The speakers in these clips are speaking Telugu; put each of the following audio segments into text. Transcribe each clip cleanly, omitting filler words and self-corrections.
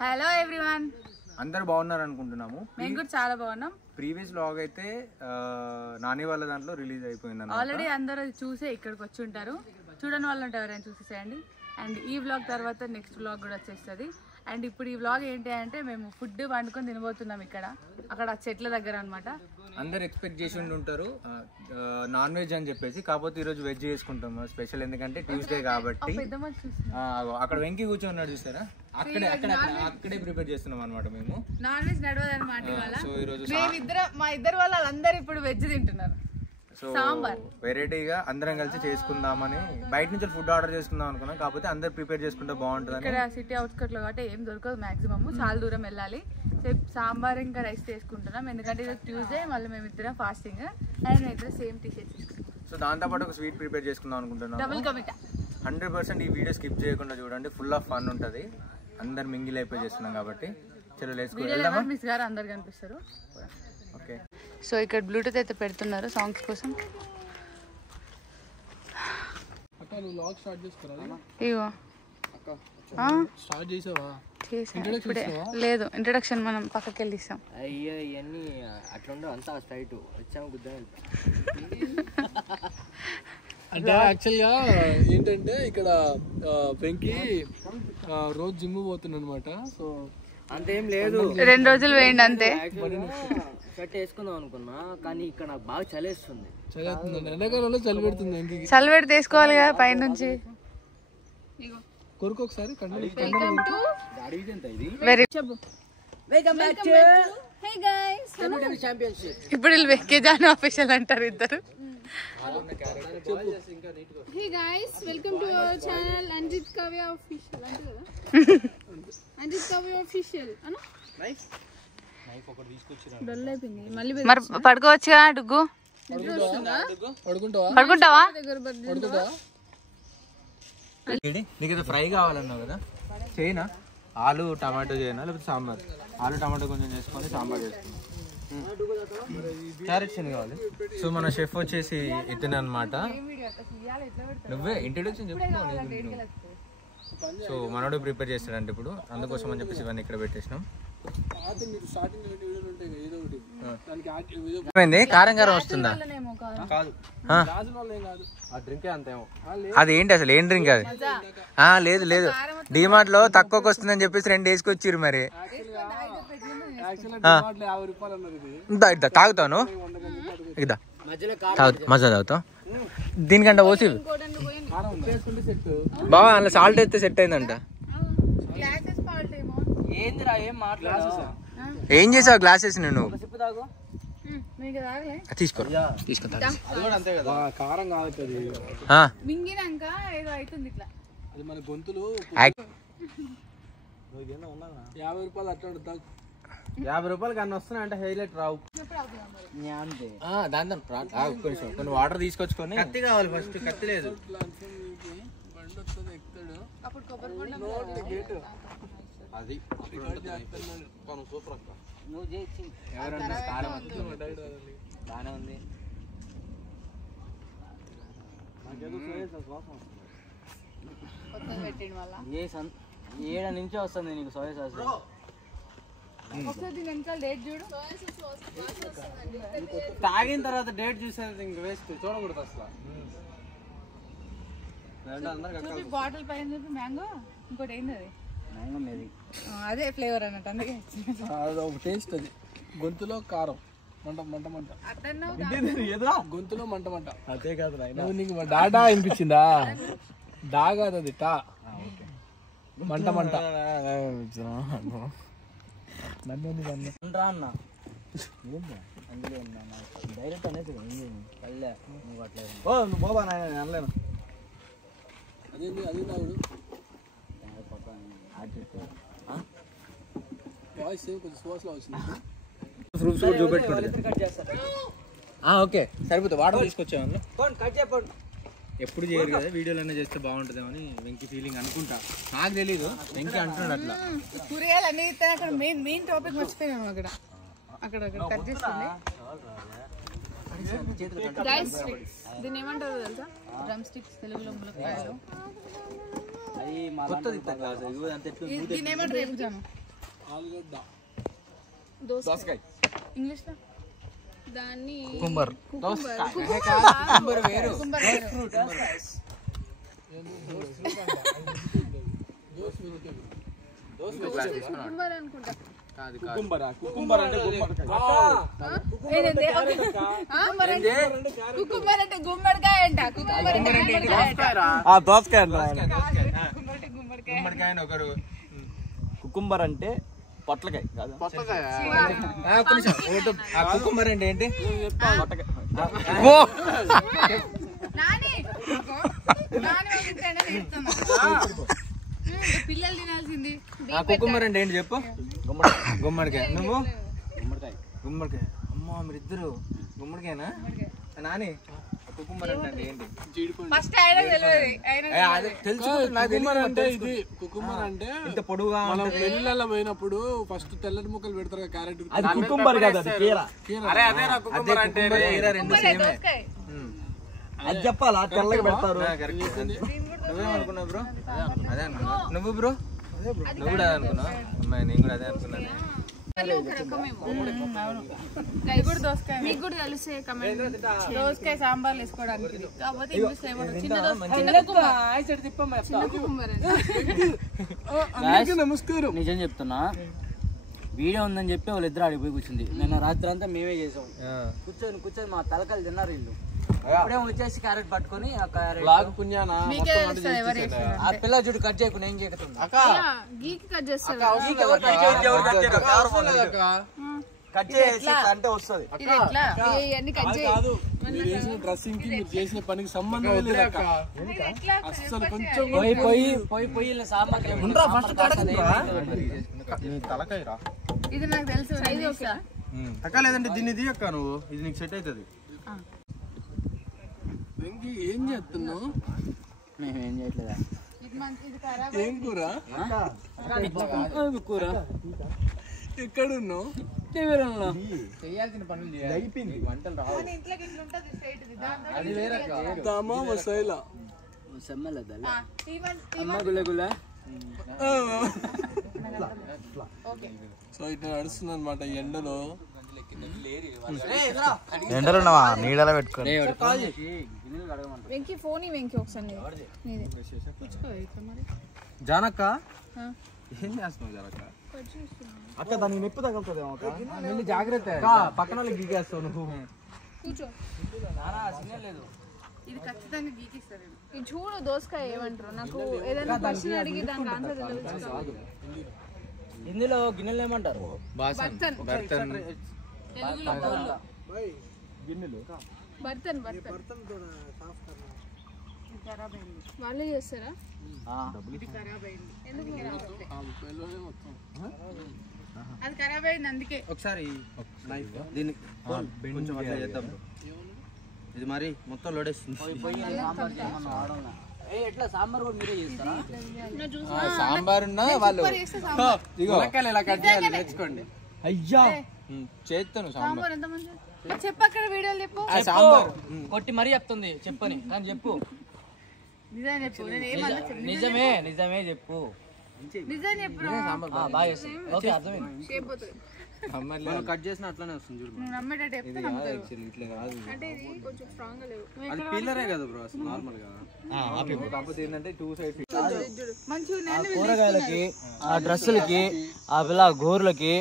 హలో ఎవ్రీవన్, అందరూ బాగున్నారు అనుకుంటున్నాము. మేము కూడా చాలా బాగున్నాం. ప్రీవియస్ వ్లాగ్ అయితే నాని వాళ్ళ దాంట్లో రిలీజ్ అయిపోయింది. ఆల్రెడీ అందరూ చూసే ఇక్కడికి వచ్చి ఉంటారు. చూడని వాళ్ళు ఉంటే ఎవరైనా చూసేసేయండి. అండ్ ఈ వ్లాగ్ తర్వాత నెక్స్ట్ వ్లాగ్ కూడా వచ్చేస్తుంది. అండ్ ఇప్పుడు ఈ వ్లాగ్ ఏంటి అంటే మేము ఫుడ్ వండుకొని తినబోతున్నాం అక్కడ చెట్ల దగ్గర అనమాట. అందరు ఎక్స్పెక్ట్ చేసి ఉంటారు నాన్ వెజ్ అని చెప్పేసి, కాకపోతే ఈరోజు వెజ్ చేసుకుంటాము స్పెషల్, ఎందుకంటే ట్యూస్డే కాబట్టి. అక్కడ వెంకి కూర్చొని చూసారా, అక్కడే ప్రిపేర్ చేస్తున్నాం అనమాట. మేము నాన్ వెజ్ నడవదు అనమాట. మా ఇద్దరు వాళ్ళందరూ ఇప్పుడు వెజ్ తింటున్నారు. సో వెరైటీగా అందరం కలిసి చేసుకుందామని బయట నుంచి ఫుడ్ ఆర్డర్ చేసుకుందాం అనుకున్నాం. కాకపోతే అందరు ప్రిపేర్ చేసుకుంటే బాగుంటుంది. ఇక్కడ సిటీ అవుట్స్కట్ లో కాబట్టి ఏం దొరకదు మాక్సిమం, చాలా దూరం వెళ్ళాలి. సాంబార్ ఇంకా రైస్ చేసుకుంటున్నాం, ఎందుకంటే ఇది ట్యూస్డే. మళ్ళీ మేము ఇద్దరం ఫాస్టింగ్ అండ్ మేము ఇద్దరు సేమ్ టీ-షర్ట్ తీసుకుంటాం. సో దాంతో పాటు ఒక స్వీట్ ప్రిపేర్ చేసుకుందాం అనుకుంటున్నాం. డబుల్ కా మీఠా. 100% ఈ వీడియో స్కిప్ చేయకుండా చూడండి, ఫుల్ ఆఫ్ ఫన్ ఉంటుంది. అందరు మింగిల్ అయిపోయి చేస్తున్నాం కాబట్టి చలో లెట్స్ గో. మిస్ గారు అందరు కనిపిస్తారు. ఓకే, సో ఇక్కడ బ్లూటూత్ అయితే పెడుతున్నారు సాంగ్స్ కోసం. ఇగో లేదు, ఇంట్రడక్షన్ మనం పక్కకి వెళ్ళి ఇస్తాం. అయ్యో ఇవన్నీ అట్లా ఉండవు, అంతా స్ట్రైట్ వచ్చాము గుద్దాం. అంటే యాక్చువల్గా ఏంటంటే ఇక్కడ వెంకీ రోజు జిమ్ పోతుంది అనమాట. సో అంతేం లేదు, 2 రోజులు వేయండి అంతే. షర్ట్ వేసుకుందాం అనుకున్నా, కానీ ఇక్కడ నాకు బాగా చలేస్తుంది. చలేస్తుంది, ఎండాకాలంలో చలి పెడుతుంది. వెంకీ చలి పెడితే తీసుకోవాలి కదా పైనుంచి. కొరకు ఒకసారి ఇప్పుడు వీళ్ళు వెక్కే జాన్ ఆఫీషియల్ అంటారు ఇద్దరు. Hey guys, welcome to our channel Anjit Kavya Official. Anjit Kavya Official. Ano? Nice. Knife ఒకటి తీసుకొచ్చిరా. డల్ అయిపోయింది. మళ్ళీ మరి పడుకోవచ్చుగా డుగ్గు. పడుకుంటావా? నీకు ఫ్రై కావాలన్నావు కదా, చేయనా? ఆలు టమాటో చేయనా లేకపోతే సాంబార్? ఆలు టమాటో కొంచెం చేసుకొని సాంబార్ చేసుకున్నాం. క్యారెట్స్ ఎన్ని కావాలి? సో మన షెఫ్ వచ్చేసి ఇతను అనమాట. నువ్వే ఇంట్రొడక్షన్ చెప్పుకో. సో మనోడు ప్రిపేర్ చేస్తాడంటే ఇప్పుడు, అందుకోసం అని చెప్పేసి ఇవన్నీ ఇక్కడ పెట్టేసినాం. కారం కారం వస్తుందా? అది ఏంటి అసలు, ఏం డ్రింక్ అది? లేదు లేదు, డిమార్ట్ లో తక్కువకి వస్తుందని చెప్పేసి 2 వేసుకొచ్చిర్రు. మరి తాగుతాను, మజా తాగుతావు. దీనికంటే పోసి బాగా అందులో సాల్ట్ అయితే సెట్ అయిందంట. ఏం చేసావు గ్లాసెస్? నేను తీసుకో కారం కావుతుంది. మన గొంతులు 50 రూపాయలు అట్లా 50 రూపాయలు కన్నా వస్తున్నాయంటే హైలైట్ రావు. దాంతో కొన్ని వాటర్ తీసుకొచ్చుకొని. కత్తి కావాలి ఫస్ట్, కత్తి లేదు. అది బాగానే ఉంది. 7 నుంచి వస్తుంది నీకు సోయా సాస్. తాగిన తర్వాత డేట్ చూసేది ఇంక వేస్ట్, చూడకూడదు అసలు. బాటిల్ పైన చూపి మ్యాంగో, ఇంకోటి ఏంది అది? మ్యాంగో మేది, అదే ఫ్లేవర్ అన్నట్టు. అందుకే ఒక టేస్ట్. అది గొంతులో కారం మంట మంట మంట, గొంతులో మంట మంట. అదే కాదు నీకు డాటా వినిపించిందా? డా కాదు అది, టా. మంట మంట. అన్న డైరెక్ట్ అనేది పల్లె నువ్వు అట్లా నువ్వు బాబా నాయన అనలేను. అదేంటి అది నాడు వాయిస్ కొంచెం సువాసన వచ్చింది. ఫ్రూట్స్ కూడా చూపెట్టుకోండి. ఓకే సరిపోతుంది. వాటర్ తీసుకొచ్చాము, ఎప్పుడు చేయరు కదా, వీడియోలన్నీ చేస్తే బాగుంటుందేమో అని వెంకీ ఫీలింగ్ అనుకుంటా. నాకు తెలీదు, వెంకీ అంటున్నాడు అట్లా. కూరగాయలు అన్ని అక్కడ మెయిన్ టాపిక్ మర్చిపోయాము. అక్కడ కట్ చేస్తుంది. దీన్ని ఏమంటారు తెలుసా? డ్రమ్ స్టిక్స్, తెలుగులో ములక్కాయలు. అది కొత్తది. దీన్ని ఏమంటారు? ఆలుగడ్డ దోసకాయ ఇంగ్లీష్లో దాన్ని కుకుంబర్ వేరు కుకుంబర్ అనుకుంటా. కుకుంబర్ అంటే కుకుంబర్ అంటే గుమ్మడికాయ అంట. కుకుంబర్ అంటే దోసకాయ గుమ్మడికాయ అని ఒకరు. కుకుంబర్ అంటే పొట్లకాయ కాదు. కుకుంబర్ అంటే ఏంటి? పిల్లలు తినాల్సింది. కుకుంబర్ అంటే ఏంటి చెప్పు? గుమ్మడికాయ. నువ్వు? గుమ్మడికాయ. అమ్మో మీరిద్దరు గుమ్మడికాయనా? నాని కుకుంబర్ అంటే ఏంటి? ఫస్ట్ ఆయన తెలియదు. తెలుసు. కుకుంబర్ అంటే ఇది. కుకుంబర్ అంటే ఇంత పొడుగా మనం పెళ్ళిళ్ళ పోయినప్పుడు ఫస్ట్ తెల్లటి ముక్కలు పెడతారు కదా, క్యారెట్. అది కుకుంబర్ కాదు, అది కీర. కుకుంబర్ అంటే రెండు సేమే. అది చెప్పాలా? తెల్లగా పెడతారు. నువ్వేమనుకున్నావు బ్రో? అదే అనుకున్నా. నువ్వు బ్రో? నువ్వు కూడా అదే అనుకున్నావు? అమ్మాయి నేను కూడా అదే అనుకున్నాను. ఇప్పుడు దోసకాయ మీకు కూడా తెలిసే కమెంట్. దోసకాయ సాంబార్లు వేసుకోవడానికి. కాకపోతే ఇంగ్లీష్ ఏమంటారు? చిన్న కుకుంబర్ నమస్కారం. నిజం చెప్తున్నా, వీడియో ఉందని చెప్పి వాళ్ళిద్దరు ఆడిపోయి కూర్చుంది. నిన్న రాత్రి అంతా మేమే చేసాం. కూర్చొని మా తలకాయలు తిన్నారు వీళ్ళు. ఇప్పుడే వచ్చేసి క్యారెట్ పట్టుకొని ఆ క్యారెట్ పుణ్యానా మీకే తెలుస్తుంది ఎవరు వేస్తారు. ఆ పిల్ల జుట్టు కట్ చేయకుండా ఏం చేయకుండా గీకి కట్ చేస్తారు. కట్ చేసి అంటే వస్తుంది. ఇది ఎట్లా? ఇవన్నీ కట్ చేయి. కాదు, మీరు వేసిన డ్రెస్సింగ్ కి మీరు చేసిన పనికి సంబంధం లేదు అక్క. అస్సలు కొంచెం పోయి సాంబార్ తలకాయ రా. ఇది నాకు తెలుసు. అక్క లేదంటే దీన్ని ఇది అక్క నువ్వు ఇది నీకు సెట్ అవుతుంది. వెంకీ ఏం చేస్తున్నావు? మేమేం చేయట్లేదా? ఏం కూర? కూర ఎక్కడున్నావు? చేయాల్సిన పనులు అయిపోయింది. వంటలు రావు. అది వేరే దామా మసైలా సో ఇట్లా నడుస్తుంది అనమాట ఎండలో. ఎండలున్నావా? నీడలా పెట్టుకోండి. వెంకీ ఫోన్ వెంకీ ఒకసారి నీదే. జానక్క ఏం చేస్తున్నావు జానక్క? అక్క దానికి నొప్పి తగులుతుందేమో. జాగ్రత్త పక్కన వాళ్ళకి గీకేస్తావు నువ్వు. కూర్చో. లేదు. ఇది ఖచ్చితంగా గీకిస్తారు. ఇది చూడు దోసకాయ ఏమంటారు. నాకు ఏదైనా క్వశ్చన్ అడిగి దానికి ఆన్సర్ తెలియదు. ఇందులో గిన్నెలు ఏమంటారు? బర్తన్ బర్తన్ వాళ్ళే చేస్తారా? అది ఖరాబ్ అయింది అందుకే. ఒకసారి దీన్ని కొంచెం అట్లా చేద్దాం. ఇది మరి మొత్తం లోడేస్తుంది. ఎట్లా సాంబార్ కూడా మీరే చేస్తారా? సాంబార్ ఉన్నా వాళ్ళు ఇలా కట్ చేయాలి, నేర్చుకోండి. అయ్యా చేస్తాను సాంబార్. సాంబార్ ఎంత మంది చెప్పు. అక్కడ వీడియోలు చెప్పు. సాంబార్ కొట్టి మరీ చెప్తుంది చెప్పని, కానీ చెప్పు. నిజం చెప్పు. నేను ఏమన్నా నిజమే నిజమే చెప్పు. నిజం చెప్పు. బాగా చేస్తాను. ఓకే అర్థమైంది. షేప్ పోతుంది. కట్ చేసిన అట్లానే వస్తుంది చూడు. నువ్వు నమ్మేటట్టు చెప్తే నమ్ముతారు. ఇట్లా కాదు. అంటే ఇది కొంచెం స్ట్రాంగ్ గా లేవు. అది పిల్లరే కదా బ్రో అసలు నార్మల్ గా. కాకపోతే ఏంటంటే టూ సైడ్ మంచిగా కూరగాయలకి, ఆ డ్రెస్సులకి, ఆ పిల్ల గోర్లకి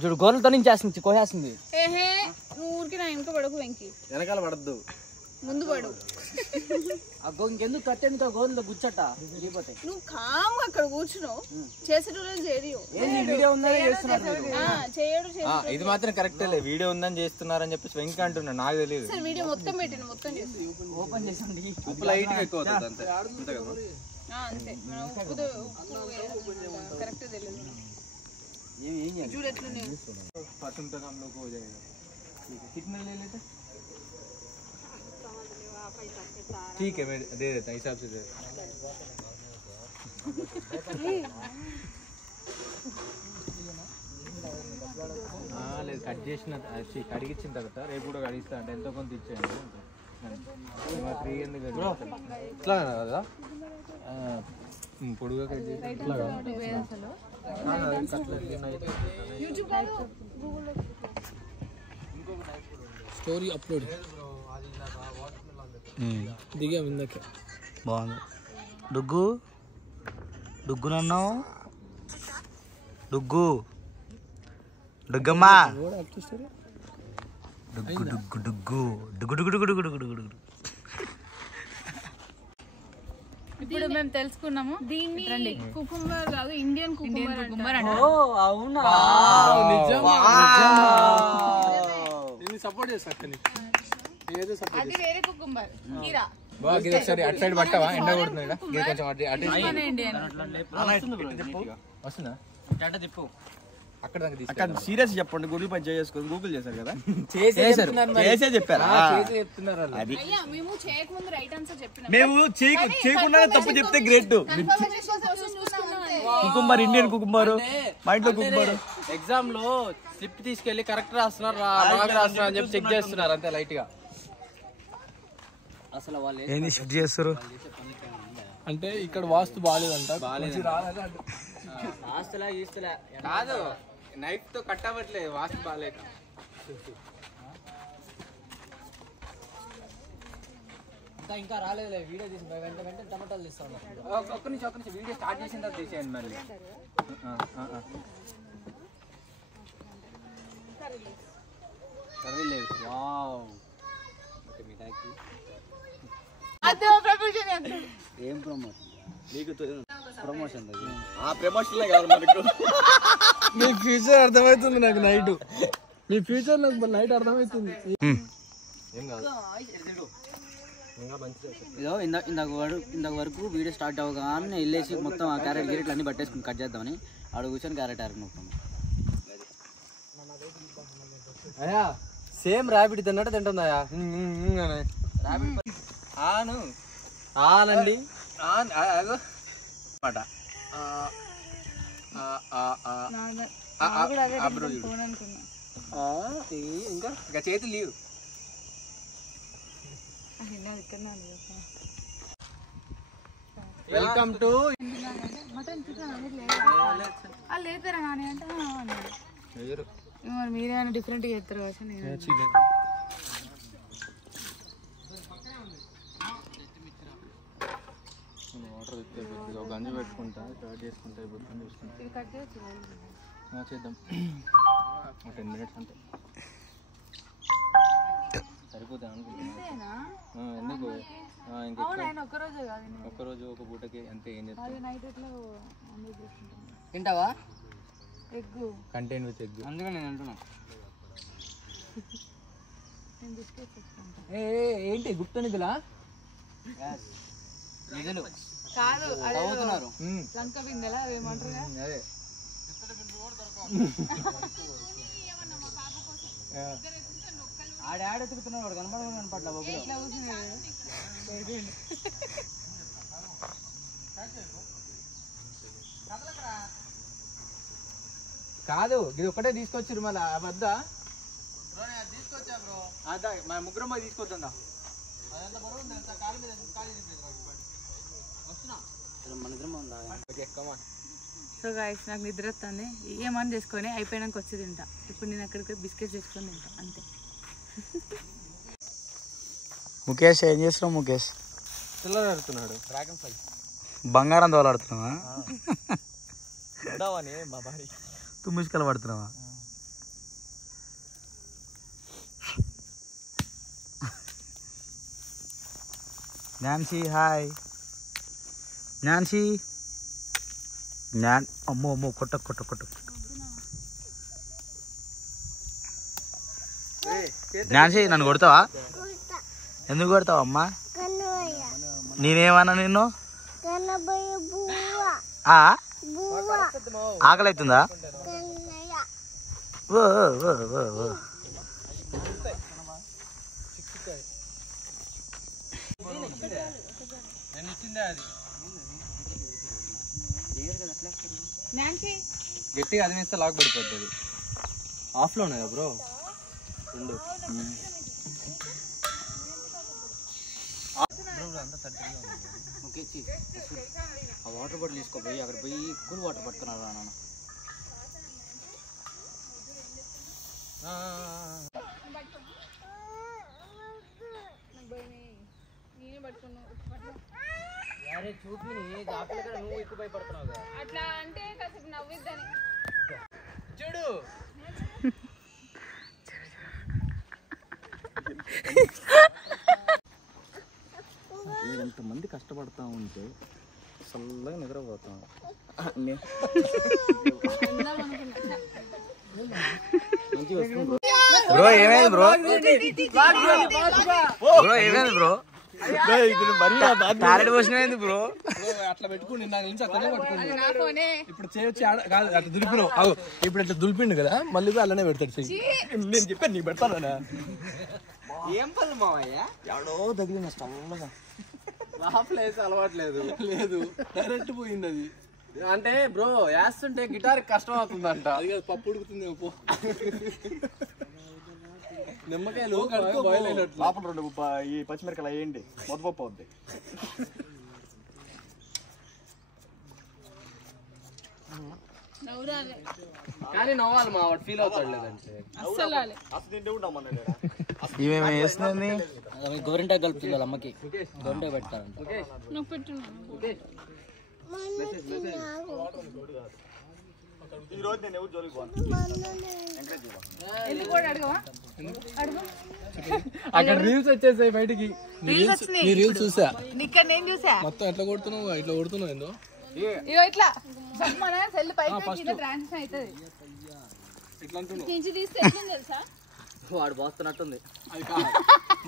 చూడు గోర్లతో నుంచి చేస్తుంది, కోసేస్తుంది. ఏహే నువ్వు ఊరికి నా ఇంట్లో పడకు వెంకీ. వెనకాల పడద్దు, ముందు పడు. ఇంకెందుకు కట్టెందుకు గోర్లతో గుచ్చట వెళ్ళిపోతాయి. నువ్వు కామ్ అక్కడ కూర్చున్నావు. చేసేటోళ్ళు చేయడు. వీడియో ఉందని చేస్తున్నారు. చేయడు. ఇది మాత్రం కరెక్టే. వీడియో ఉందని చేస్తున్నారని చెప్పేసి వెంకీ అంటున్నా, నాకు తెలియదు. సరే వీడియో మొత్తం పెట్టిన మొత్తం చేసి ఓపెన్ చేసండి. ఉప్పు లైట్ గా ఎక్కువ అవుతుంది అంతే. అంతే కదా? అంతే. ఉప్పు కరెక్ట్ తెలియదు. చూడు ఎట్లున్నాయి. कितना ले लेते? ठीक है मैं दे देता हूँ, हिसाब से दे देता हूँ. లేదు కట్ చేసిన కడిగించిన తర్వాత రేపు కూడా కడిగిస్తా అంటే ఎంతో కొంత ఇచ్చేయండి. 3 ఎందుకు ఇట్లా కదా పొడుగా కట్ చేసి స్టోరీ అప్లోడ్ దిగా ఇందాక బాగుంది. డుగ్గు డుగ్గునన్నావు, డుగ్గు డుగ్గమ్మా, డుగ్గు డుగ్గు డుగ్గు డుగ్గు డుగ్గు డుగ్గు డుగ్గు డుగ్గు డుగ్గు. ఇప్పుడు మేము తెలుసుకున్నాము దీన్ని కుకుంబర్ కాదు, ఇండియన్ కుకుంబర్ అంటారు. అవునా? నేను సపోర్ట్ చేస్తాను. ఏదో సపోర్ట్ అది వేరే కుకుంబర్ కీరా. బాగా ఇది ఒకసారి అటు సైడ్ పట్టవా, ఎండ కొడుతుంది కదా, ఇది కొంచెం వస్తుందా తిప్పు. అక్కడ దాకా తీసుకెళ్ళి సీరియస్ చెప్పండి. గూగుల్ పై చేసుకొని గూగుల్ చేశారు కదా, చేసే చెప్పారా? చెప్తున్నారు వాళ్ళు. అయ్యా మేము చేయకముందు రైట్ ఆన్సర్ చెప్పినాం. మేము చేయకుండా తప్పు చెప్తే గ్రేట్. కుకుంబర్, ఇండియన్ కుకుంబర్, మా ఇంట్లో కుకుంబర్. ఎగ్జామ్ లో స్లిప్ తీసుకెళ్లి కరెక్ట్ రాస్తున్నారు రాస్తున్నారు అని చెప్పి చెక్ చేస్తున్నారు అంతే లైట్ గా. అసలు వాళ్ళు ఏంది షిఫ్ట్ చేస్తారు అంటే ఇక్కడ వాస్తు బాగాలేదంట. ఆస్తులా గీస్తులా కాదు, నైఫ్ తో కట్ అవ్వట్లేదు, వాస్తు బాగాలేక. ఇంకా రాలేదు. వీడియో తీసి వెంట టమాటాలు తీస్తా ఉన్నారు. ఒక్క నిమిషం వీడియో స్టార్ట్ చేసిన తర్వాత తీసేయండి మళ్ళీ. కర్రీ లేదు. వావ్, ఏం ప్రమోషన్? నీకు ప్రమోషన్ ఆ ప్రమోషన్ కాదు మనకు. మీ ఫ్యూచర్ అర్థమవుతుంది నాకు నైట్. మీ ఫ్యూచర్ నాకు నైట్ అర్థమవుతుంది. ఇదో ఇందాక వరకు వీడియో స్టార్ట్ అవ్వగానే వెళ్ళేసి మొత్తం ఆ క్యారెట్ గిరెట్లు అన్ని పట్టేసుకుని కట్ చేద్దామని ఆడ కూర్చొని క్యారెట్ ఆరుకున్నాం. అయ్యా సేమ్ ర్యాబిట్ తిన్నట్టు తింటుందయా. ఆనండి మాట ఇంకా చేతులు లేవు. వెల్కమ్ టు మటన్ చికెన్ లేతారా నాని అంటే మరి మీరేమైనా డిఫరెంట్గా చేస్తారు కదా. నేను వాటర్ గంజి పెట్టుకుంటా, స్టార్ట్ చేసుకుంటా. ఇది కట్ చేయొచ్చు, చేద్దాం. 10 minutes అంతే సరిపోతాయి అనుకుంటున్నా. ఎందుకు ఒక్కరోజే కాదు, ఒక్కరోజు ఒక పూటకి అంతే. ఏం చేస్తాం, నైట్ ఎట్లా తింటావా? Egg contain with egg. అందుకని నేను అంటున్నా. ఏంటి గుప్త నిధులా? నిధులు కాదు, చదువుతున్నారు. లంక బిందెలా ఏమంటారు? అదే ఆడ ఎత్తుకుతున్నాడు వాడు, కనపడట్లా బొబ్బులు. కాదు, ఇది ఒకటే తీసుకొచ్చారు మళ్ళీ వద్ద మన ముగ్గురం పోయి తీసుకొద్దా. సో గాయస్ నాకు నిద్ర వస్తుంది. ఏమని చేసుకొని అయిపోయాక వచ్చి తింటా. ఇప్పుడు నేను అక్కడికి బిస్కెట్స్ చేసుకొని తింటా అంతే. ముఖేష్ ఏం చేస్తున్నావు? ముఖేష్ పిల్లలు ఆడుతున్నాడు. డ్రాగన్ ఫ్లై బంగారం తోలాడుతున్నావా? మా భార్య తుమ్మిసుకలు పడుతున్నావా? జ్ఞాన్సీ హాయ్. జ్ఞాన్సీ అమ్మో అమ్మో కొట్ట కొట్ట కొట్ట. జ్ఞాన్సీ నన్ను కొడతావా? ఎందుకు కొడతావు అమ్మా? నేనేమన్నా నిన్ను? ఆకలి అవుతుందా? ఓ ఓ ఓ ఓ. గట్టిగా అదిమిస్తే లాక్ పడిపోతుంది. ఆఫ్లో ఉన్నాయా బ్రో? రెండు ఓకే ఆ వాటర్ బాటిల్ తీసుకోపోయి అక్కడ పోయి కూల్ వాటర్ పట్టుకున్నారు నాన్న. అరే చూపి నువ్వు ఎక్కువ భయపడుతున్నావు అట్లా అంటే కాసేపు నవ్విద్దని చూడు. ఎంతమంది కష్టపడతా ఉంటే చల్లగా నిద్రపోతాం. బ్రో ఏమైంది బ్రో? బ్రో ఏమైంది బ్రో? టాయిలెట్ పోసినది బ్రో. అట్లా పెట్టుకుని నాకు నుంచి అట్లనే పట్టుకుంది. ఇప్పుడు చేయొచ్చి కాదు అట్లా దులిపినావు. అవు ఇప్పుడు ఇట్లా దులిపిండు కదా, మళ్ళీ అలానే పెడతాడు చెయ్యి. నేను చెప్పాను నీకు పెడతానా? ఏం పని మావయ్య? ఎవడో తగిలిన చల్లగా ప్లేస్ అలవాట్లేదు. లేదు డైరెక్ట్ పోయింది అది. అంటే బ్రో వేస్తుంటే గిటార్ కష్టం అవుతుందంట. అది కాదు పప్పు ఉడుకుతుంది. నిమ్మకాయలు లోపల 2 ఈ పచ్చిమిరకాయలు వేయండి, మొదపప్పు అవుద్ది. కానీ నవ్వాలి మా వాడు ఫీల్ అవుతాడు. లేదంటే ఇవేమి వేస్తుంది? గోరింటాకు కలుపుతుంది వాళ్ళ అమ్మకి. గోరింటాకు పెడతారంట. నువ్వు పెట్టున్నాను. ఈ రోజు నేను ఎవరు జోలికి పోను. అక్కడ రీల్స్ వచ్చేసాయి బయటికి. నీ రీల్స్ చూసా మొత్తం. ఎట్లా కొడుతున్నావు? ఇట్లా కొడుతున్నావు ఏందో. ఇట్లా సెల్ పైకి ట్రాన్సిషన్ అవుతుంది. ఇట్లా అంటున్నావు. నుంచి తీస్తే ఎట్లుంది తెలుసా? వాడు పోస్తున్నట్టుంది. అది కాదు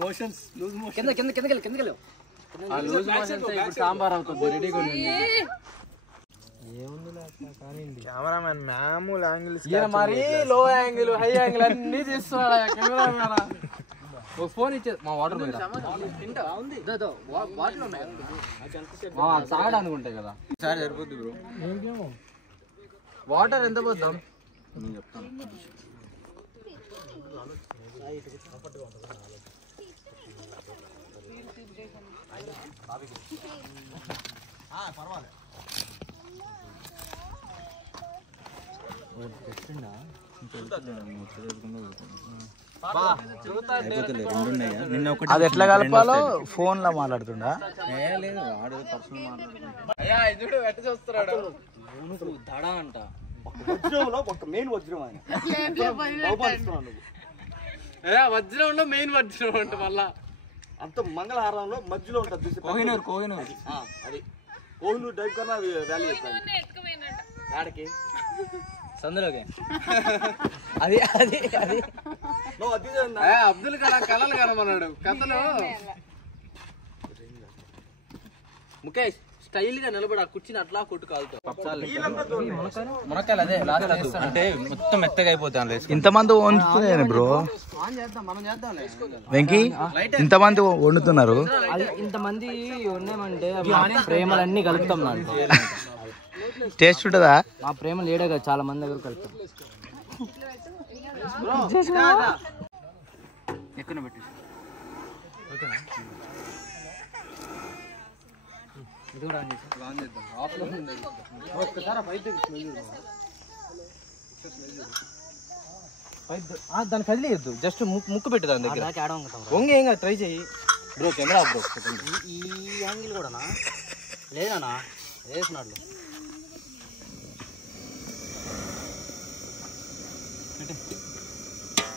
మోషన్స్, లూజ్ మోషన్. కిందకెళ్ళు. ఇప్పుడు సాంబార్ అవుతుంది. రెడీగా కెమెరామెన్ మామూలు యాంగిల్ మరీ లో యాంగిల్ హై యాంగిల్ అన్ని తీస్తున్నాడు. ఒక ఫోన్ ఇచ్చే మా వాటర్ తాగడానికి ఉంటాయి కదా. సార్ సరిపోద్ది బ్రో. వాటర్ ఎంత పోద్దాం? నేను చెప్తాను. అది ఎట్లా కలపాలో ఫోన్ లో మాట్లాడుతుండా? లేదు వాడు పర్సనల్ మాట్లాడుతున్నాడు. అయ్యా చూడు ఎట్ట చూస్తున్నాడు. దడ అంట. వజ్రంలో ఒక మెయిన్ వజ్రం ఆయన. వజ్రంలో మెయిన్ వజ్రం అంట. మళ్ళా అంత మంగళహారంలో మధ్యలో ఉంటుంది. కోహినూర్ అది కోహినూర్ టైప్ కన్నా వాల్యూ ఎక్కువ. ఆడికి సందులోకి అది అది అది అబ్దుల్ కలాం కళలు కనమన్నాడు కథలో. ముఖేష్ స్టైల్ గా నిలబడి ఆ కుర్చీని అట్లా కొట్టు కాలుతావు. మునక్కాయలు అదే లాస్ట్ అంటే మొత్తం మెత్తగా అయిపోతాను. ఇంతమంది వండుతున్నాయి బ్రో. వెంకీ ఇంతమంది వండుతున్నారు. ఇంతమంది ఉండేమంటే ప్రేమలన్నీ కలుపుతాం. టేస్ట్ ఉంటుందా? మా ప్రేమ లేడే కదా, చాలా మంది దగ్గర కలుపుతాం. ఎక్కడ పెట్టి దాన్ని కదిలేయద్దు, జస్ట్ ముక్కు పెట్టు దాని దగ్గర. వంగి ఏం ట్రై చేయి బ్రో. Camera bro. ఈ యాంగిల్ కూడానా? లేదన్నా వేసినాడు.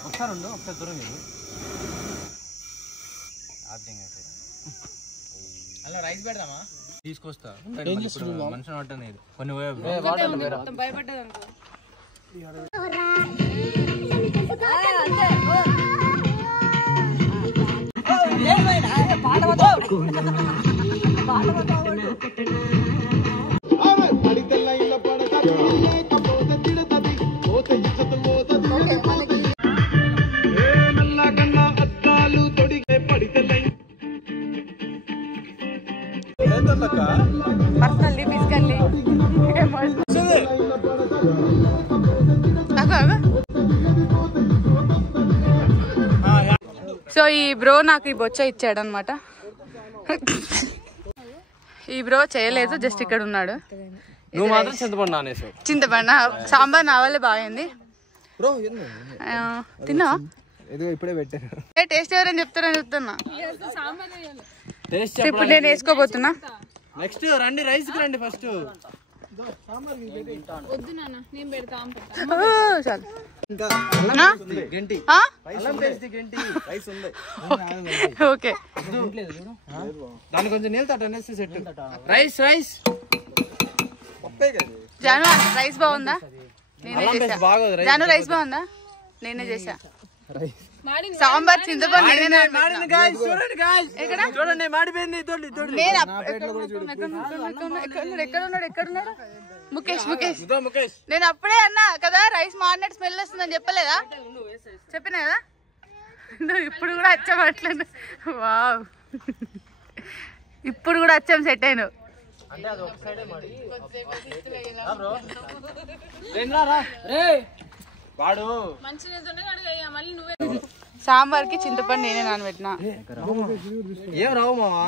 ఒకసారి దూరం అలా రైస్ పెడదామా? తీసుకొస్తా మనిషి పట్టనే కొన్ని భయపడ్డది అనుకో. పర్సనల్లీ ఫిజికల్లీ సో ఈ బ్రో నాకు ఈ బొచ్చ ఇచ్చాడు అనమాట. ఈ బ్రో చేయలేదు, జస్ట్ ఇక్కడ ఉన్నాడు. నువ్వు మాత్రం చింతపండు నానేసావు. చింతపండు సాంబార్ నా వల్లే బాగైంది. తిన్నావా? ఇప్పుడే పెట్టాను. టేస్ట్ ఎవరని చెప్తారని చెప్తున్నా. టేస్ట్ ఇప్పుడు నేను వేసుకోబోతున్నా. నెక్స్ట్ రండి, రైస్ కి రండి ఫస్ట్. వద్దు నాన్న, నేను పెడతాం. చాలు. ఓకే, దాని కొంచెం నీళ్ళు తట్టనేస్తే సెట్. రైస్ రైస్ జాను రైస్ బాగుందా? నేనే చేసా. బాగోదు. జాను రైస్ బాగుందా? నేనే చేసా. సాంబార్ చింతపండు నేనే నానబెట్టినా. చూడండి మాడిపోయింది. నేను ఎక్కడున్నాడు? ముఖేష్ నేను అప్పుడే అన్నా కదా రైస్ మారినట్టు స్మెల్ వస్తుందని చెప్పలేదా? చెప్పినా కదా. నువ్వు ఇప్పుడు కూడా వచ్చాం అట్లేదు. వావ్, ఇప్పుడు కూడా వచ్చాం సెట్ అయిన. సాంబార్ కి చింతపండు నేనే నానబెట్టినా. ఏం రావు మావా.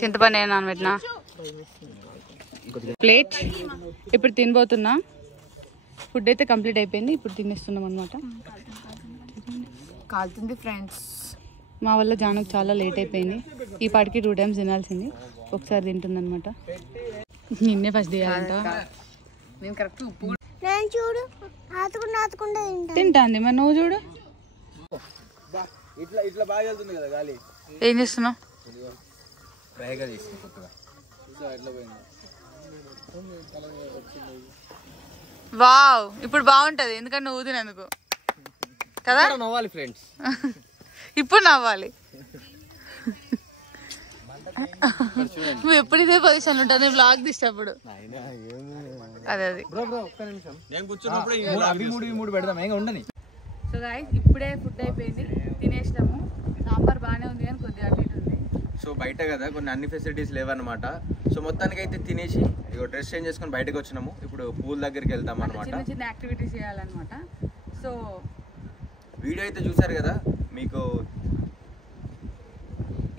చింతపండు నేనే నానబెట్టినా. ప్లేట్ ఇప్పుడు తినబోతున్నా. ఫుడ్ అయితే కంప్లీట్ అయిపోయింది, ఇప్పుడు తినేస్తున్నాం అనమాట. కాలుతుంది ఫ్రెండ్స్. మా వల్ల జానుకు చాలా లేట్ అయిపోయింది. ఈ పాటికి 2 times తినాల్సింది, ఒకసారి తింటుంది అనమాట. నిన్నే ఫస్ట్ తీయాలంట. నేను కరెక్ట్ ఉప్పు చూడు తింటా అంది. మరి నువ్వు చూడు. ఇట్లా బాగా వెళ్తుంది కదా గాలి. ఏం చేస్తున్నావు? వావ్, ఇప్పుడు బాగుంటది ఎందుకంటే నువ్వు తినందుకు కదా. నవ్వాలి ఫ్రెండ్స్. ఇప్పుడు నవ్వాలి. నువ్వు ఎప్పుడు ఇదే పొజిషన్ ఉంటావు నేను బ్లాగ్ తీసేటప్పుడు. అదే అది. సో గైస్ ఇప్పుడే ఫుడ్ అయిపోయింది, తినేసినాము. సాంబార్ బాగానే ఉంది కానీ కొద్దిగా అటు ఇటు ఉంది. సో బయట కదా కొన్ని అన్ని ఫెసిలిటీస్ లేవన్నమాట. సో మొత్తానికి అయితే తినేసి ఇక డ్రెస్ చేంజ్ చేసుకొని బయటకు వచ్చినాము. ఇప్పుడు పూల్ దగ్గరికి వెళ్తాం అనమాట. చిన్న యాక్టివిటీస్ చేయాలన్నమాట. సో వీడియో అయితే చూసారు కదా. మీకు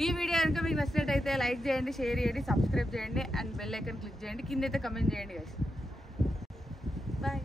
ఈ వీడియో కనుక మీకు నచ్చినట్టయితే లైక్ చేయండి, షేర్ చేయండి, సబ్స్క్రైబ్ చేయండి అండ్ బెల్ ఐకాన్ క్లిక్ చేయండి. కింద అయితే కమెంట్ చేయండి గైస్. బాయ్.